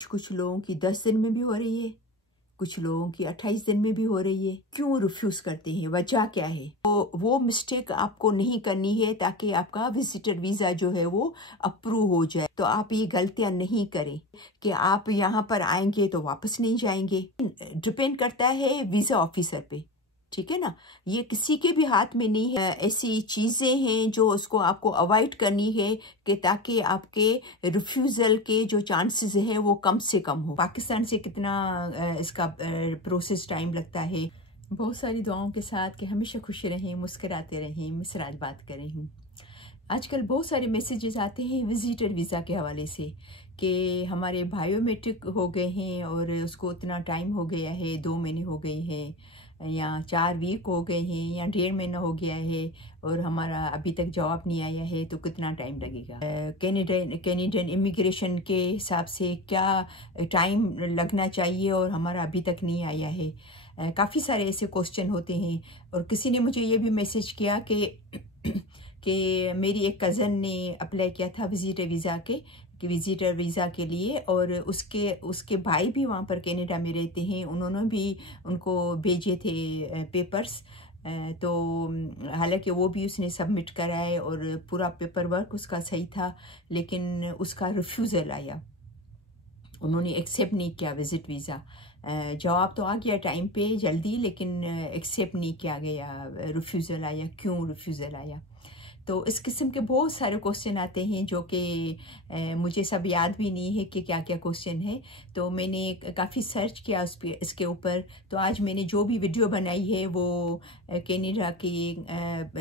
कुछ लोगों की 10 दिन में भी हो रही है, कुछ लोगों की 28 दिन में भी हो रही है। क्यों रिफ्यूज़ करते हैं, वजह क्या है? तो वो मिस्टेक आपको नहीं करनी है ताकि आपका विजिटर वीज़ा जो है वो अप्रूव हो जाए। तो आप ये गलतियां नहीं करें कि आप यहाँ पर आएंगे तो वापस नहीं जाएंगे। डिपेंड करता है वीज़ा ऑफिसर पे, ठीक है ना। ये किसी के भी हाथ में नहीं है। ऐसी चीज़ें हैं जो उसको आपको अवॉइड करनी है कि ताकि आपके रिफ्यूज़ल के जो चांसेस हैं वो कम से कम हो। पाकिस्तान से कितना इसका प्रोसेस टाइम लगता है। बहुत सारी दुआओं के साथ कि हमेशा खुश रहें, मुस्कुराते रहें। मैं सिराज बात कर रही हूँ। आजकल बहुत सारे मैसेजेस आते हैं विजिटर वीज़ा के हवाले से कि हमारे बायोमेट्रिक हो गए हैं और उसको इतना टाइम हो गया है, 2 महीने हो गए हैं या 4 वीक हो गए हैं या 1.5 महीना हो गया है और हमारा अभी तक जवाब नहीं आया है, तो कितना टाइम लगेगा। कैनेडियन इमिग्रेशन के हिसाब से क्या टाइम लगना चाहिए और हमारा अभी तक नहीं आया है। काफ़ी सारे ऐसे क्वेश्चन होते हैं। और किसी ने मुझे ये भी मैसेज किया कि मेरी एक कज़न ने अप्लाई किया था विजिटर वीज़ा के लिए और उसके भाई भी वहाँ पर कनाडा में रहते हैं। उन्होंने भी उनको भेजे थे पेपर्स, तो हालांकि वो भी उसने सबमिट कराए और पूरा पेपर वर्क उसका सही था, लेकिन उसका रिफ्यूज़ल आया। उन्होंने एक्सेप्ट नहीं किया विजिट वीज़ा। जवाब तो आ गया टाइम पे जल्दी, लेकिन एक्सेप्ट नहीं किया गया, रिफ्यूज़ल आया। क्यों रिफ्यूज़ल आया? तो इस किस्म के बहुत सारे क्वेश्चन आते हैं जो कि मुझे सब याद भी नहीं है कि क्या क्या क्वेश्चन है। तो मैंने काफ़ी सर्च किया इसके ऊपर। तो आज मैंने जो भी वीडियो बनाई है वो कनाडा के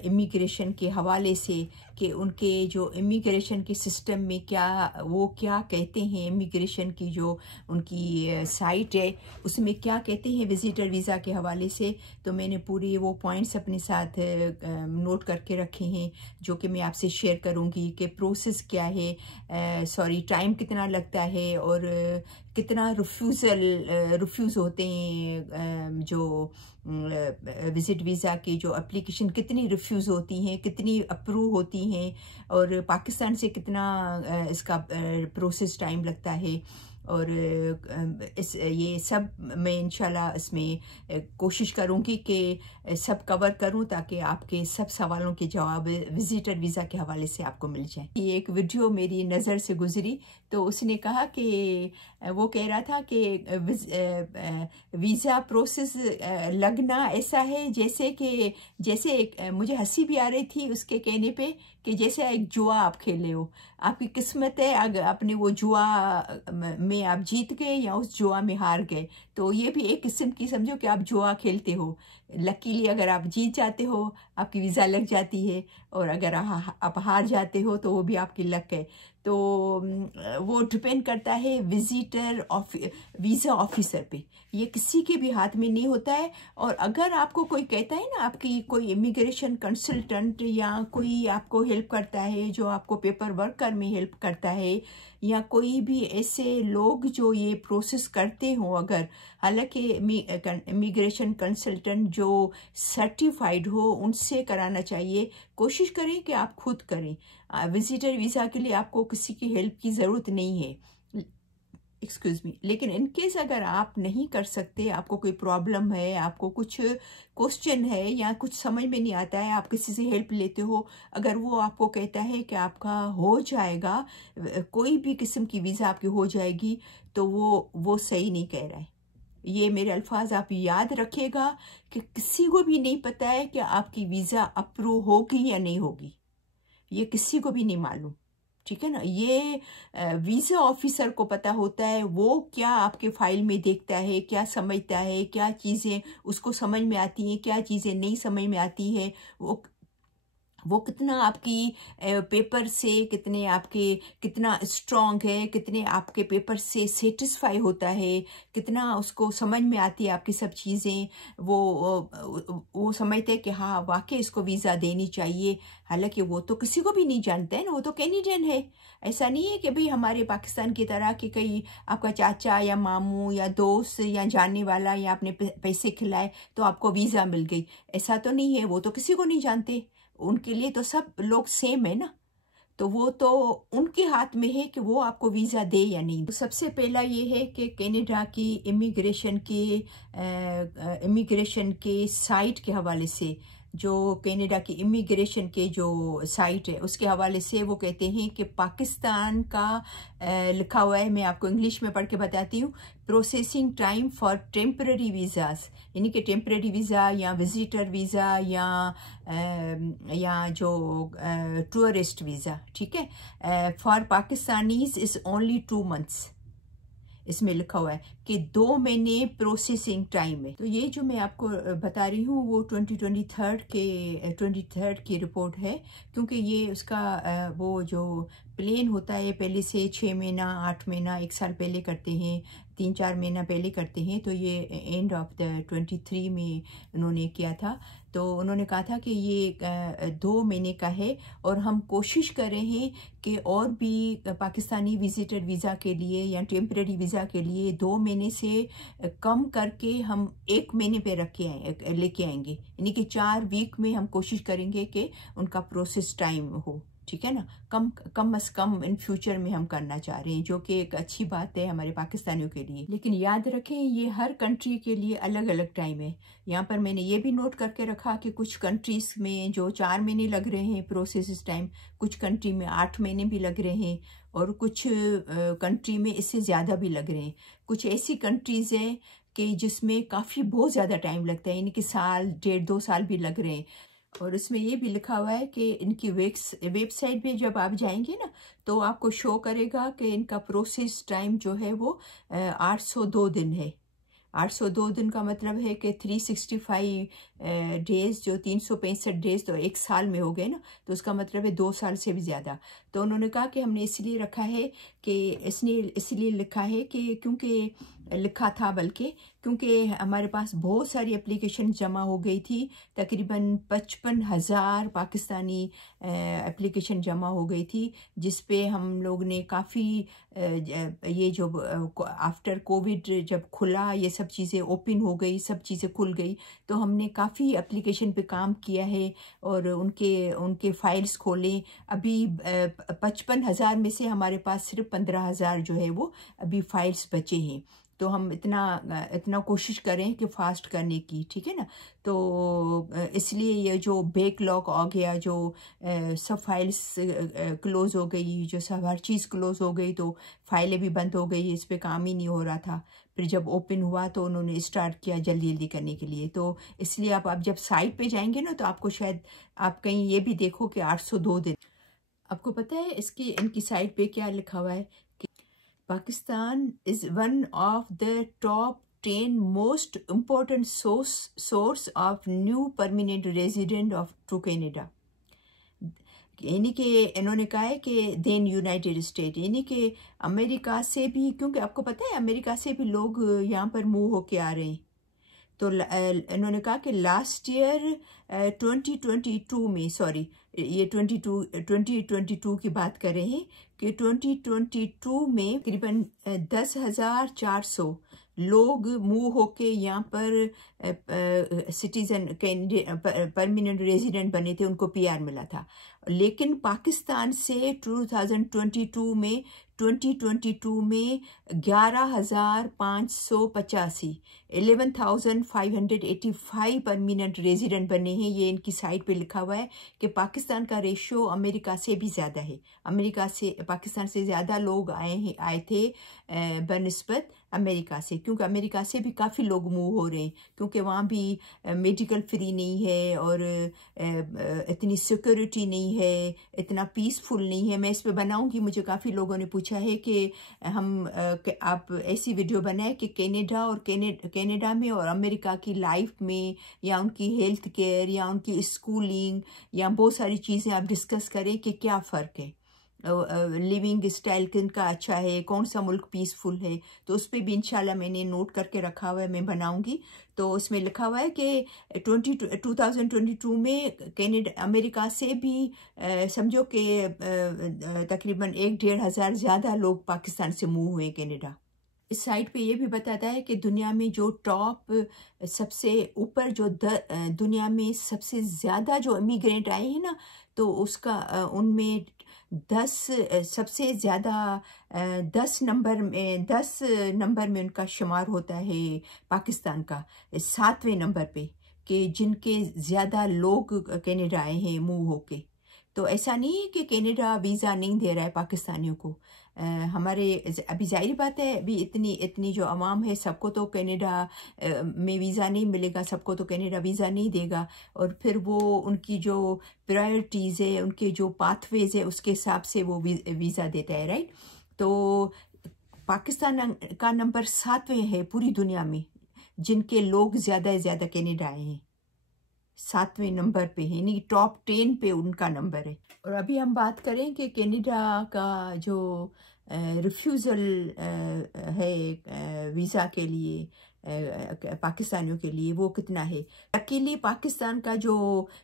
इमिग्रेशन के हवाले से कि उनके जो इमिग्रेशन के सिस्टम में क्या कहते हैं, इमिग्रेशन की जो उनकी साइट है उसमें क्या कहते हैं विजिटर वीज़ा के हवाले से। तो मैंने पूरे वो पॉइंट्स अपने साथ नोट करके रखे हैं जो कि मैं आपसे शेयर करूंगी कि प्रोसेस क्या है, टाइम कितना लगता है और कितना रिफ्यूज़ होते हैं। जो विजिट वीज़ा की जो एप्लीकेशन कितनी रिफ्यूज़ होती हैं, कितनी अप्रूव होती हैं और पाकिस्तान से कितना इसका प्रोसेस टाइम लगता है। और ये सब मैं इंशाल्लाह इसमें कोशिश करूँगी कि सब कवर करूँ ताकि आपके सब सवालों के जवाब विजिटर वीज़ा के हवाले से आपको मिल जाए। ये एक वीडियो मेरी नज़र से गुजरी, तो उसने कहा कि वो कह रहा था कि वीज़ा प्रोसेस लगना ऐसा है जैसे मुझे हंसी भी आ रही थी उसके कहने पे कि जैसे एक जुआ आप खेले हो। आपकी किस्मत है अगर आपने वो जुआ में आप जीत गए या उस जुआ में हार गए, तो ये भी एक किस्म की समझो कि आप जुआ खेलते हो। लकीली अगर आप जीत जाते हो आपकी वीज़ा लग जाती है, और अगर आप हार जाते हो तो वो भी आपकी लक है। तो वो डिपेंड करता है वीज़ा ऑफिसर पे, ये किसी के भी हाथ में नहीं होता है। और अगर आपको कोई कहता है ना, आपकी कोई इमिग्रेशन कंसल्टेंट या कोई आपको हेल्प करता है, जो आपको पेपर वर्क में हेल्प करता है, या कोई भी ऐसे लोग जो ये प्रोसेस करते हो, अगर हालांकि इमिग्रेशन कंसल्टेंट जो सर्टिफाइड हो उनसे कराना चाहिए। कोशिश करें कि आप खुद करें। विजिटर वीज़ा के लिए आपको किसी की हेल्प की ज़रूरत नहीं है, एक्सक्यूज़ मी। लेकिन इन केस अगर आप नहीं कर सकते, आपको कोई प्रॉब्लम है, आपको कुछ क्वेश्चन है या कुछ समझ में नहीं आता है, आप किसी से हेल्प लेते हो, अगर वो आपको कहता है कि आपका हो जाएगा, कोई भी किस्म की वीज़ा आपकी हो जाएगी, तो वो सही नहीं कह रहा है। ये मेरे अल्फाज आप याद रखिएगा कि किसी को भी नहीं पता है कि आपकी वीज़ा अप्रूव होगी या नहीं होगी, ये किसी को भी नहीं मालूम, ठीक है ना। ये वीज़ा ऑफिसर को पता होता है, वो क्या आपके फाइल में देखता है, क्या समझता है, क्या चीज़ें उसको समझ में आती हैं, क्या चीज़ें नहीं समझ में आती है। वो कितना आपकी पेपर से कितना स्ट्रॉन्ग है, कितने आपके पेपर से सेटिस्फाई होता है, कितना उसको समझ में आती है आपकी सब चीज़ें। वो समझते हैं कि हाँ वाकई इसको वीज़ा देनी चाहिए। हालांकि वो तो किसी को भी नहीं जानते हैं ना, वो तो कैनेडियन है। ऐसा नहीं है कि भाई हमारे पाकिस्तान की तरह कि कहीं आपका चाचा या मामू या दोस्त या जानने वाला या आपने पैसे खिलाए तो आपको वीज़ा मिल गई, ऐसा तो नहीं है। वो तो किसी को नहीं जानते, उनके लिए तो सब लोग सेम है ना। تو وہ تو ان کے ہاتھ میں ہے کہ وہ آپ کو ویزا دے یا نہیں. سب سے پہلا یہ ہے کہ کینیڈا کی امیگریشن کے سائٹ کے حوالے سے، جو کینیڈا کی امیگریشن کے جو سائٹ ہے اس کے حوالے سے وہ کہتے ہیں کہ پاکستان کا لکھا ہوا ہے، میں آپ کو انگلش میں پڑھ کے بتاتی ہوں. Processing time for temporary visas, یعنی کہ ٹیمپرری ویزا یا وزیٹر ویزا یا جو ٹورسٹ ویزا، ٹھیک ہے، for Pakistanis is only 2 months. اس میں لکھا ہوا ہے کہ 2 مہینے پروسیسنگ ٹائم ہے. تو یہ جو میں آپ کو بتا رہی ہوں وہ 2023 کی رپورٹ ہے، کیونکہ یہ اس کا وہ جو پلین ہوتا ہے پہلے سے 6 مہینہ 8 مہینہ 1 سال پہلے کرتے ہیں، 3-4 مہینہ پہلے کرتے ہیں. تو یہ اینڈ آف دا 23 میں انہوں نے کیا تھا. تو انہوں نے کہا تھا کہ یہ 2 مہینے کا ہے، اور ہم کوشش کر رہے ہیں کہ اور بھی پاکستانی وزیٹر ویزا کے لیے یا ٹیمپرری ویزا کے لیے 2 مہینے سے کم کر کے ہم 1 مہینے پہ لے کے آئیں گے. یعنی کہ 4 ویک میں ہم کوشش کریں گے کہ ان کا پروسیس ٹائم ہو، ٹھیک ہے نا، کم از کم ان فیوچر میں ہم کرنا چاہ رہے ہیں، جو کہ ایک اچھی بات ہے ہمارے پاکستانیوں کے لیے. لیکن یاد رکھیں یہ ہر کنٹری کے لیے الگ الگ ٹائم ہے. یہاں پر میں نے یہ بھی نوٹ کر کے رکھا کہ کچھ کنٹریز میں جو 4 مہینے لگ رہے ہیں پروسیس ٹائم، کچھ کنٹری میں 8 مہینے بھی لگ رہے ہیں، اور کچھ کنٹری میں اس سے زیادہ بھی لگ رہے ہیں. کچھ ایسی کنٹریز ہیں کہ جس میں کافی بہت زیادہ ٹائم لگتا ہے، یعنی کہ 1.5-2 سال بھی لگ رہے ہیں. اور اس میں یہ بھی لکھا ہوا ہے کہ ان کی ویب سائٹ پہ جب آپ جائیں گے نا تو آپ کو شو کرے گا کہ ان کا پروسیس ٹائم جو ہے وہ 802 دن ہے. 802 دن کا مطلب ہے کہ 365 ڈیز، جو 365 ڈیز تو 1 سال میں ہو گئے نا، تو اس کا مطلب ہے 2 سال سے بھی زیادہ. تو انہوں نے کہا کہ ہم نے اس لیے رکھا ہے کہ اس لیے لکھا ہے کہ کیونکہ ہمارے پاس بہت ساری اپلیکیشن جمع ہو گئی تھی، تقریباً 55,000 پاکستانی اپلیکیشن جمع ہو گئی تھی، جس پہ ہم لوگ نے کافی یہ جو آفٹر کووڈ جب کھلا یہ سب چیزیں اوپن ہو گئی، سب چیزیں کھل گئی، تو ہم نے کافی اپلیکیشن پہ کام کیا ہے اور ان کے فائلز کھولیں. ابھی 55,000 میں سے ہمارے پاس صرف 15,000 جو ہے وہ ابھی فائلز بچے ہیں. تو ہم اتنا کوشش کریں کہ فاسٹ کرنے کی، ٹھیک ہے نا. تو اس لیے یہ جو بیک لاگ آ گیا، جو سب فائلز کلوز ہو گئی، جو سب ہر چیز کلوز ہو گئی، تو فائلیں بھی بند ہو گئی، اس پہ کام ہی نہیں ہو رہا تھا. پھر جب اوپن ہوا تو انہوں نے اسٹارٹ کیا جلدی کرنے کے لیے. تو اس لیے آپ جب سائٹ پہ جائیں گے نا تو آپ کو شاید آپ کہیں یہ بھی دیکھو کہ 802 دن. آپ کو پتہ ہے ان کی سائٹ پہ کیا لکھا ہوا ہے کہ Pakistan is one of the top 10 most important source of new permanent resident to Canada. یعنی کہ انہوں نے کہا ہے کہ دین یونائٹیڈ اسٹیٹ، یعنی کہ امریکہ سے بھی، کیونکہ آپ کو پتہ ہے امریکہ سے بھی لوگ یہاں پر موو ہو کے آ رہے ہیں. تو انہوں نے کہا کہ لاسٹ ایئر 2022 میں، سوری یہ 2022 کی بات کر رہے ہیں کہ 2022 میں تقریباً 10,400 لوگ موو ہو کے یہاں پر سٹیزن پرماننٹ ریزیڈنٹ بنے تھے، ان کو PR ملا تھا. لیکن پاکستان سے 2022 میں 11,585 11,585 پرماننٹ ریزیڈنٹ بنے ہیں. یہ ان کی سائٹ پہ لکھا ہوا ہے کہ پاکستان کا ریشو امریکہ سے بھی زیادہ ہے. پاکستان سے زیادہ لوگ آئے تھے بنسبت امریکہ سے، کیونکہ امریکہ سے بھی کافی لوگ موو ہو رہے ہیں، کیونکہ وہاں بھی میڈیکل فری نہیں ہے اور اتنی سیکورٹی نہیں ہے، اتنا پیسفل نہیں ہے. میں اس پہ بناؤں گی. مجھے کافی لوگوں نے پوچھا ہے کہ آپ ایسی ویڈیو بنائیں کہ کینیڈا میں اور امریکہ کی لائف میں، یا ان کی ہیلتھ کیئر یا ان کی اسکولنگ یا بہت ساری چیزیں آپ ڈسکس کریں کہ کیا فرق ہے، لیونگ اسٹائل کن کا اچھا ہے، کون سا ملک پیسفل ہے. تو اس پہ بھی انشاءاللہ میں نے نوٹ کر کے رکھا ہوا ہے، میں بناؤں گی. تو اس میں لکھا ہوا ہے کہ 2022 میں امریکہ سے بھی سمجھو کہ تقریباً 1-1.5 ہزار زیادہ لوگ پاکستان سے موو ہوئے کینیڈا. اس سائٹ پہ یہ بھی بتاتا ہے کہ دنیا میں جو ٹاپ سب سے اوپر جو دنیا میں سب سے زیادہ جو امیگرینٹ آئے ہیں نا، تو ان میں सबसे ज़्यादा 10 नंबर में उनका शुमार होता है पाकिस्तान का 7वें नंबर पे, कि जिनके ज़्यादा लोग कनाडा आए हैं मूव होके। तो ऐसा नहीं है कि कनाडा वीज़ा नहीं दे रहा है पाकिस्तानियों को। हमारे अभी ज़ाहिर बात है, अभी इतनी जो आवाम है सबको तो कनाडा में वीज़ा नहीं मिलेगा, सबको तो कनाडा वीज़ा नहीं देगा। और फिर वो उनकी जो प्रायोरिटीज़ है, उनके जो पाथवेज़ है, उसके हिसाब से वो वीज़ा देता है, राइट। तो पाकिस्तान का नंबर 7वें है पूरी दुनिया में जिनके लोग ज़्यादा से ज़्यादा कनाडा आए हैं। 7वें नंबर पे है, यानी टॉप 10 पे उनका नंबर है। और अभी हम बात करें कि कनाडा का जो रिफ्यूज़ल है वीज़ा के लिए पाकिस्तानियों के लिए, वो कितना है। अकेले पाकिस्तान का जो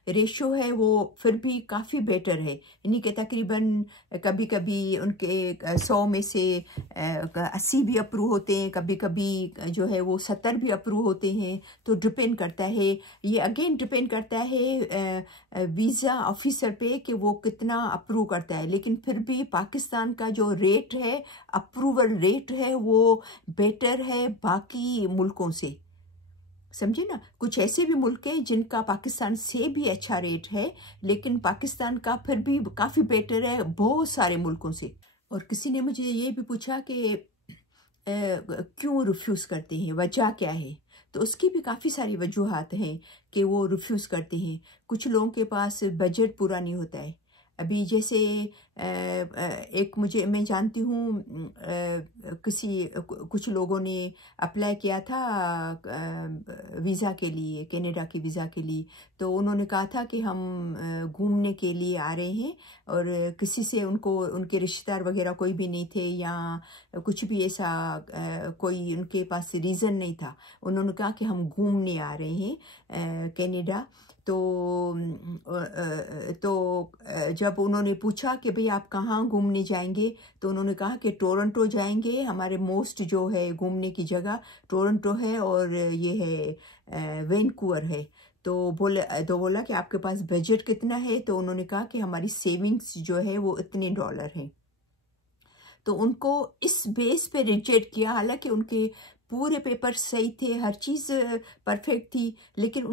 रेशो है वो फिर भी काफ़ी बेटर है, यानी कि तकरीबन कभी कभी उनके 100 में से 80 भी अप्रूव होते हैं, कभी कभी जो है वो 70 भी अप्रूव होते हैं। तो डिपेंड करता है, ये अगेन डिपेंड करता है वीज़ा ऑफिसर पे कि वो कितना अप्रूव करता है। लेकिन फिर भी पाकिस्तान का जो रेट है, अप्रूवल रेट है, वो बेटर है बाकी मुल्कों से, समझे ना। कुछ ऐसे भी मुल्क हैं जिनका पाकिस्तान से भी अच्छा रेट है, लेकिन पाकिस्तान का फिर भी काफ़ी बेटर है बहुत सारे मुल्कों से। और किसी ने मुझे ये भी पूछा कि क्यों रिफ्यूज़ करते हैं, वजह क्या है। तो उसकी भी काफ़ी सारी वजूहात हैं कि वो रिफ्यूज़ करते हैं। कुछ लोगों के पास बजट पूरा नहीं होता है। अभी जैसे एक मैं जानती हूँ, कुछ लोगों ने अप्लाई किया था वीज़ा के लिए, कनाडा की वीज़ा के लिए। तो उन्होंने कहा था कि हम घूमने के लिए आ रहे हैं, और किसी से उनके रिश्तेदार वगैरह कोई भी नहीं थे, या कुछ भी ऐसा कोई उनके पास रीज़न नहीं था। उन्होंने कहा कि हम घूमने आ रहे हैं कनाडा। तो जब उन्होंने पूछा कि भाई आप कहाँ घूमने जाएंगे, तो उन्होंने कहा कि टोरंटो जाएंगे, हमारे मोस्ट जो है घूमने की जगह टोरंटो है, और ये है वैंकूवर है। तो बोला कि आपके पास बजट कितना है। तो उन्होंने कहा कि हमारी सेविंग्स जो है वो इतने $। हैं। तो उनको इस बेस पे रिजेक्ट किया, हालांकि उनके पूरे पेपर सही थे, हर चीज़ परफेक्ट थी, लेकिन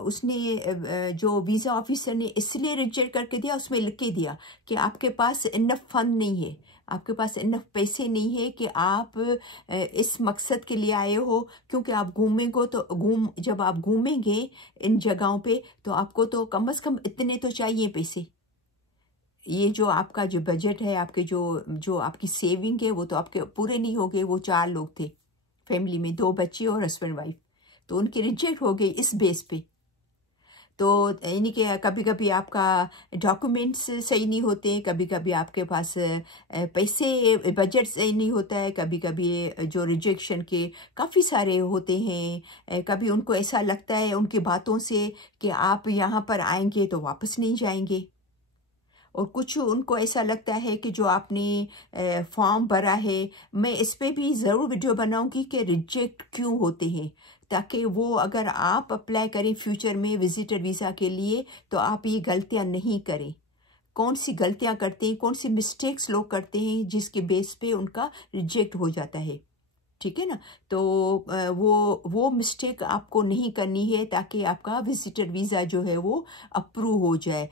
उसने जो वीज़ा ऑफिसर ने इसलिए रिजेक्ट करके दिया, उसमें लिख के दिया कि आपके पास इनफ फंड नहीं है, आपके पास इनफ पैसे नहीं है कि आप इस मकसद के लिए आए हो। क्योंकि आप घूमेंगे तो जब आप घूमेंगे इन जगहों पे, तो आपको तो कम से कम इतने तो चाहिए पैसे। ये जो आपका जो बजट है, आपके जो आपकी सेविंग है, वो तो आपके पूरे नहीं हो गए। वो 4 लोग थे फैमिली में, 2 बच्चे और हस्बैंड वाइफ, तो उनके रिजेक्ट हो गए इस बेस पे। तो यानी कि कभी कभी आपका डॉक्यूमेंट्स सही नहीं होते, कभी कभी आपके पास पैसे बजट सही नहीं होता है, कभी कभी जो रिजेक्शन के काफ़ी सारे होते हैं। कभी उनको ऐसा लगता है उनकी बातों से कि आप यहाँ पर आएंगे तो वापस नहीं जाएंगे, और कुछ उनको ऐसा लगता है कि जो आपने फॉर्म भरा है, मैं इस पे भी ज़रूर वीडियो बनाऊंगी कि रिजेक्ट क्यों होते हैं, ताकि वो अगर आप अप्लाई करें फ्यूचर में विजिटर वीज़ा के लिए, तो आप ये गलतियां नहीं करें। कौन सी गलतियां करते हैं, कौन सी मिस्टेक्स लोग करते हैं जिसके बेस पे उनका रिजेक्ट हो जाता है, ठीक है ना। तो वो मिस्टेक आपको नहीं करनी है, ताकि आपका विजिटर वीज़ा जो है वो अप्रूव हो जाए।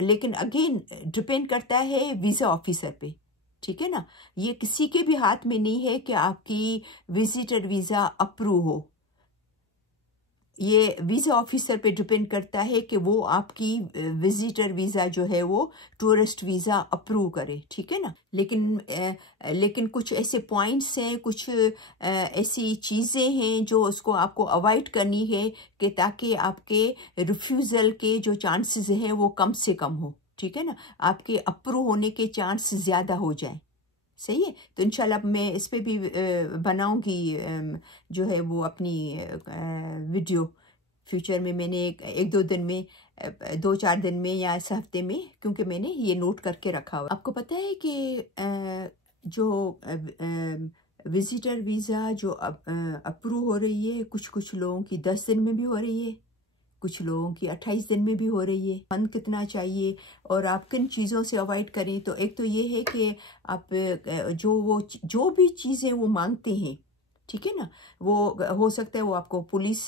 लेकिन अगेन डिपेंड करता है वीज़ा ऑफिसर पे, ठीक है ना। ये किसी के भी हाथ में नहीं है कि आपकी विजिटर वीज़ा अप्रूव हो। ये वीज़ा ऑफिसर पे डिपेंड करता है कि वो आपकी विजिटर वीज़ा जो है वो टूरिस्ट वीज़ा अप्रूव करे, ठीक है ना। लेकिन कुछ ऐसे पॉइंट्स हैं, कुछ ऐसी चीज़ें हैं जो उसको आपको अवॉइड करनी है, कि ताकि आपके रिफ्यूज़ल के जो चांसेस हैं वो कम से कम हो, ठीक है ना, आपके अप्रूव होने के चांस ज़्यादा हो जाए। सही है। तो इंशाल्लाह मैं इस पे भी बनाऊंगी जो है वो अपनी वीडियो फ्यूचर में। मैंने एक दो दिन में 2-4 दिन में या इस हफ्ते में, क्योंकि मैंने ये नोट करके रखा हुआ। आपको पता है कि जो विजिटर वीज़ा जो अप्रूव हो रही है, कुछ लोगों की 10 दिन में भी हो रही है, कुछ लोगों की 28 दिन में भी हो रही है। फंड कितना चाहिए और आप किन चीज़ों से अवॉइड करें, तो एक तो ये है कि आप जो भी चीज़ें वो मांगते हैं, ठीक है ना, वो हो सकता है वो आपको पुलिस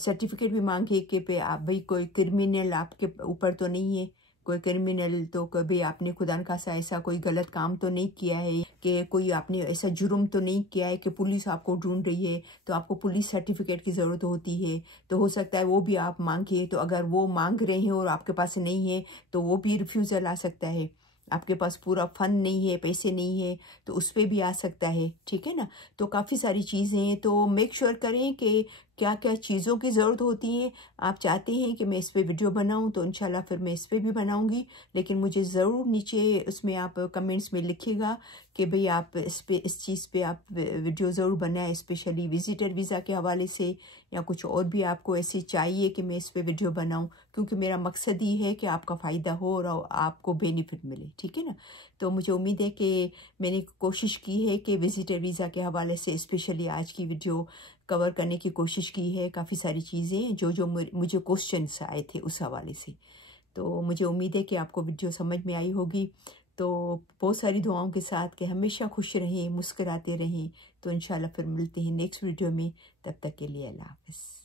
सर्टिफिकेट भी मांगे कि पे आप भाई कोई क्रिमिनल आपके ऊपर तो नहीं है, कोई क्रिमिनल तो कभी आपने खुदा न खासा ऐसा कोई गलत काम तो नहीं किया है कि कोई आपने ऐसा जुर्म तो नहीं किया है कि पुलिस आपको ढूंढ रही है तो आपको पुलिस सर्टिफिकेट की ज़रूरत होती है। तो हो सकता है वो भी आप मांगे, तो अगर वो मांग रहे हैं और आपके पास नहीं है तो वो भी रिफ्यूज़ल आ सकता है। आपके पास पूरा फंड नहीं है, पैसे नहीं है, तो उस पर भी आ सकता है, ठीक है ना। तो काफ़ी सारी चीज़ें हैं, तो मेक श्योर करें कि क्या क्या चीज़ों की ज़रूरत होती है। आप चाहते हैं कि मैं इस पे वीडियो बनाऊं तो इंशाल्लाह फिर मैं इस पे भी बनाऊंगी, लेकिन मुझे ज़रूर नीचे उसमें आप कमेंट्स में लिखिएगा कि भाई आप इस चीज़ पे आप वीडियो ज़रूर बनाएं, स्पेशली विजिटर वीज़ा के हवाले से, या कुछ और भी आपको ऐसी चाहिए कि मैं इस पे वीडियो बनाऊं, क्योंकि मेरा मकसद ही है कि आपका फ़ायदा हो और आपको बेनिफिट मिले, ठीक है ना। तो मुझे उम्मीद है कि मैंने कोशिश की है कि विजिटर वीज़ा के हवाले से स्पेशली आज की वीडियो कवर करने की कोशिश की है। काफ़ी सारी चीज़ें जो मुझे क्वेश्चंस आए थे उस हवाले से, तो मुझे उम्मीद है कि आपको वीडियो समझ में आई होगी। तो बहुत सारी दुआओं के साथ कि हमेशा खुश रहें, मुस्कुराते रहें। तो इंशाल्लाह फिर मिलते हैं नेक्स्ट वीडियो में, तब तक के लिए अल्लाह हाफ़िज़।